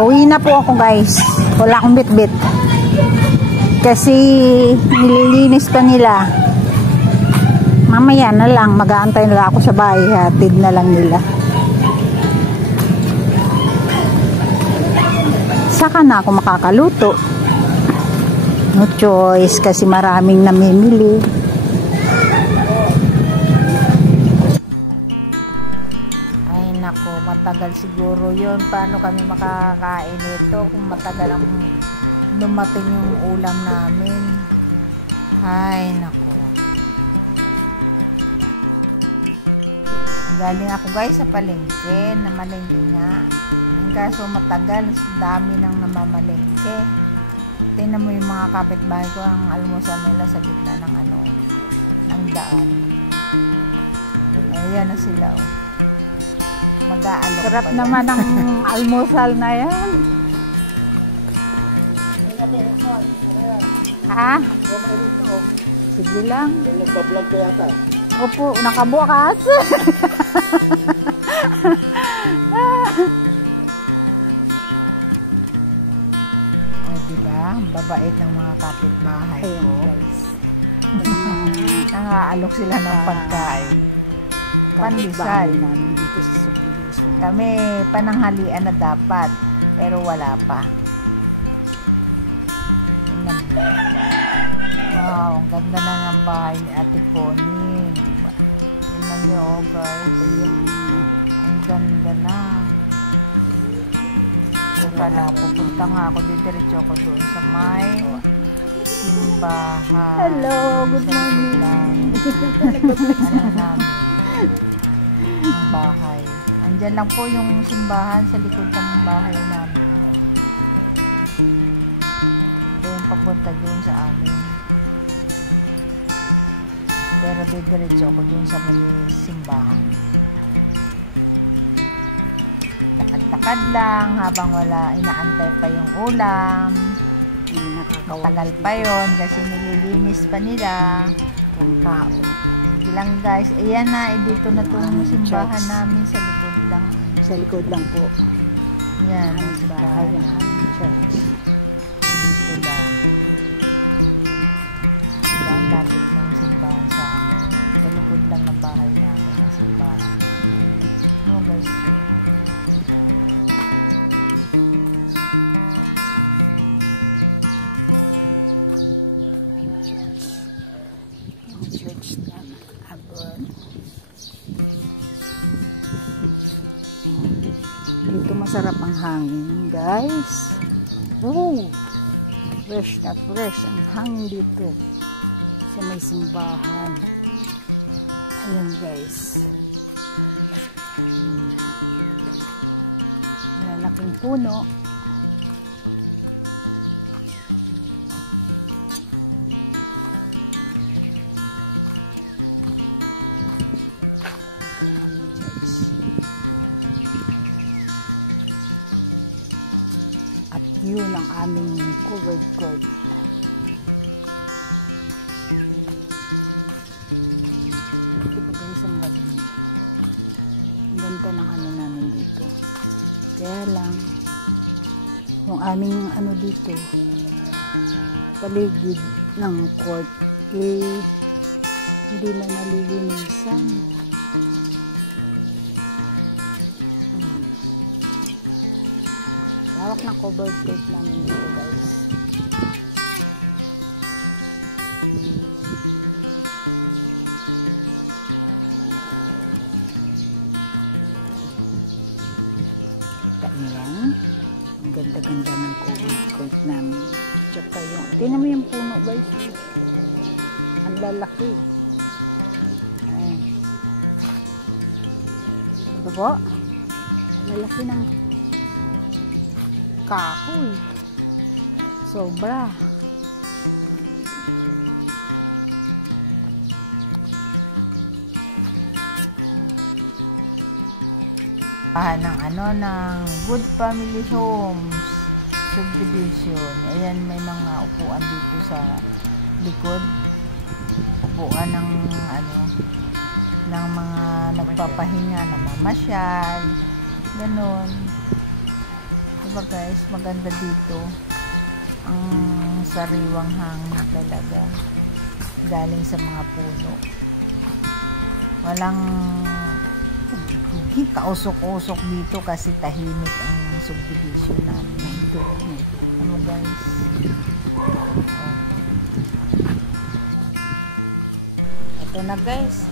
Uwi na po ako guys. Wala akong bitbit. Kasi nililinis pa nila. Mamaya na lang. Mag-aantay na lang ako sa bahay. Hatid na lang nila. Saka na ako makakaluto. No choice. Kasi maraming namimili. Ay nako. Matagal siguro yun. Paano kami makakain ito kung matagal ang dumating yung ulam namin. Ay nako. Galing ako guys sa palengke. Namalengke nga. Ang kaso matagal. Dami nang namamalengke. Tingnan mo yung mga kapitbahay ko. Ang almusal nila sa gitna ng ng daan. Ayan na sila oh. Mag-aalok. Sarap naman ang almusal na yan. Ha? Sige lang. Nagbablog ko yata. Opo, nakabukas. O, diba? Babait ng mga kapitbahay ko. Nangaalok sila ng pagkain. Pandesal. Dito sa subdivision. Kami, pananghalian na dapat. Pero wala pa. Wow, ang ganda na ng bahay ni Ate Connie. Diba? Tingnan nyo oh guys. Ang ganda na. Teka lang, pupunta nga ako. Didiretso ako doon sa may simbahan. Hello, good morning. Ano namin? Ang bahay. Andyan lang po yung simbahan sa likod ng bahay namin. Ito yung papunta doon sa amin. Pero didiretso ako dun sa may simbahan. Lakad-lakad lang habang wala inaantay pa yung ulam. Matagal pa yon kasi nililinis pa nila. Ang tao. Sige lang guys. Ayan na. Dito na itong simbahan namin sa likod lang. Sa likod lang po. Yan. Simbahan namin. Church. Dito lang. Ang lapit ng simbahan sa amin. Sa likod lang ng bahay namin ang simbahan. No guys. Dito masarap ang hangin guys. Oh, fresh na fresh ang hangin dito sa may simbahan. Ayan guys. Malalaking puno. At yun ang aming covered court. Ang ganda ng namin dito. Kaya lang yung aming dito paligid ng court hindi na nalilinisan. Hawak na covered court namin dito guys. Ayan. Ang ganda-ganda ng covered court namin. Tsaka yung, tingnan mo yung puno guys. Ang lalaki. Ayan. Ito po. Ang lalaki ng kahoy. Sobra. Ng ng Good Family Homes subdivision. Ayan, may mga upuan dito sa likod. Upuan ng ng mga nagpapahinga, namamasyal, ganon. Diba guys, maganda dito. Ang sariwang hangin talaga. Galing sa mga puno. Walang kausok-usok dito kasi tahimik ang subdivision namin. Ano guys? Ito na guys.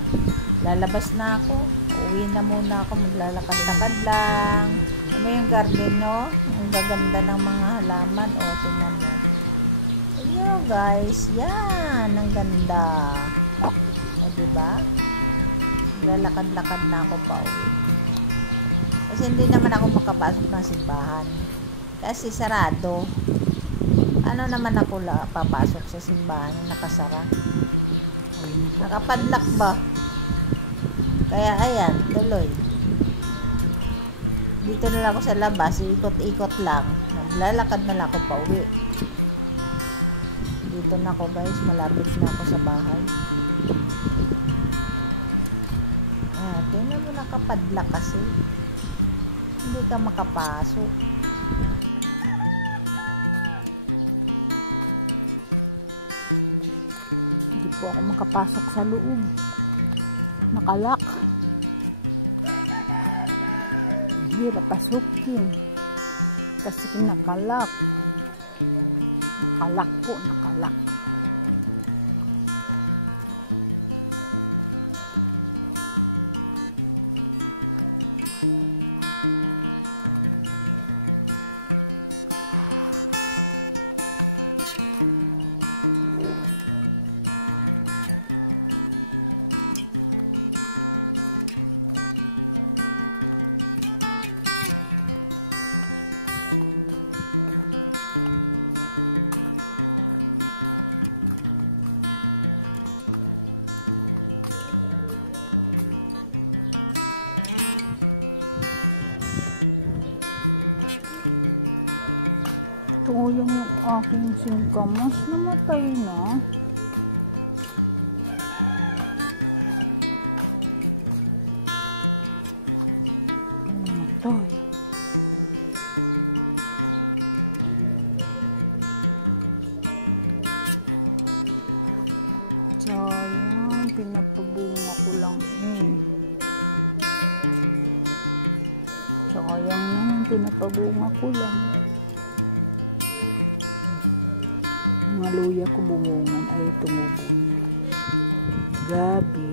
Lalabas na ako. Uwi na muna ako. Maglalakad-lakad lang. Ano yung garden, no? Ang gaganda ng mga halaman. O, tingnan mo. Ayan guys. Yan. Ang ganda. O, diba? Lalakad-lakad na ako pa uwi. Kasi hindi naman ako makapasok ng simbahan. Kasi sarado. Ano naman ako papasok sa simbahan yung nakasara? Nakapadlock ba? Kaya ayan, tuloy. Dito na lang ako sa labas. Ikot-ikot lang. Naglalakad na lang ako pa uwi. Dito na ako guys. Malapit na ako sa bahay. Tingnan mo, nakapadlock kasi. Hindi ka makapasok. Hindi po ako makapasok sa loob. Nakalak. Hirap pasukin. Kasi nakalak. Nakalak po, nakalak. Ito yung aking singkamas, namatay na. Namatay. Sayang, pinapabunga ko lang Sayang naman, pinapabunga ko lang. Mga luya ko bumungan ay tumubo na. Grabe.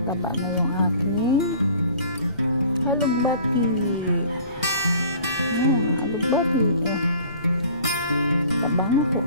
Taba na yung aking halugbati. Ayan, halugbati. Taba na po.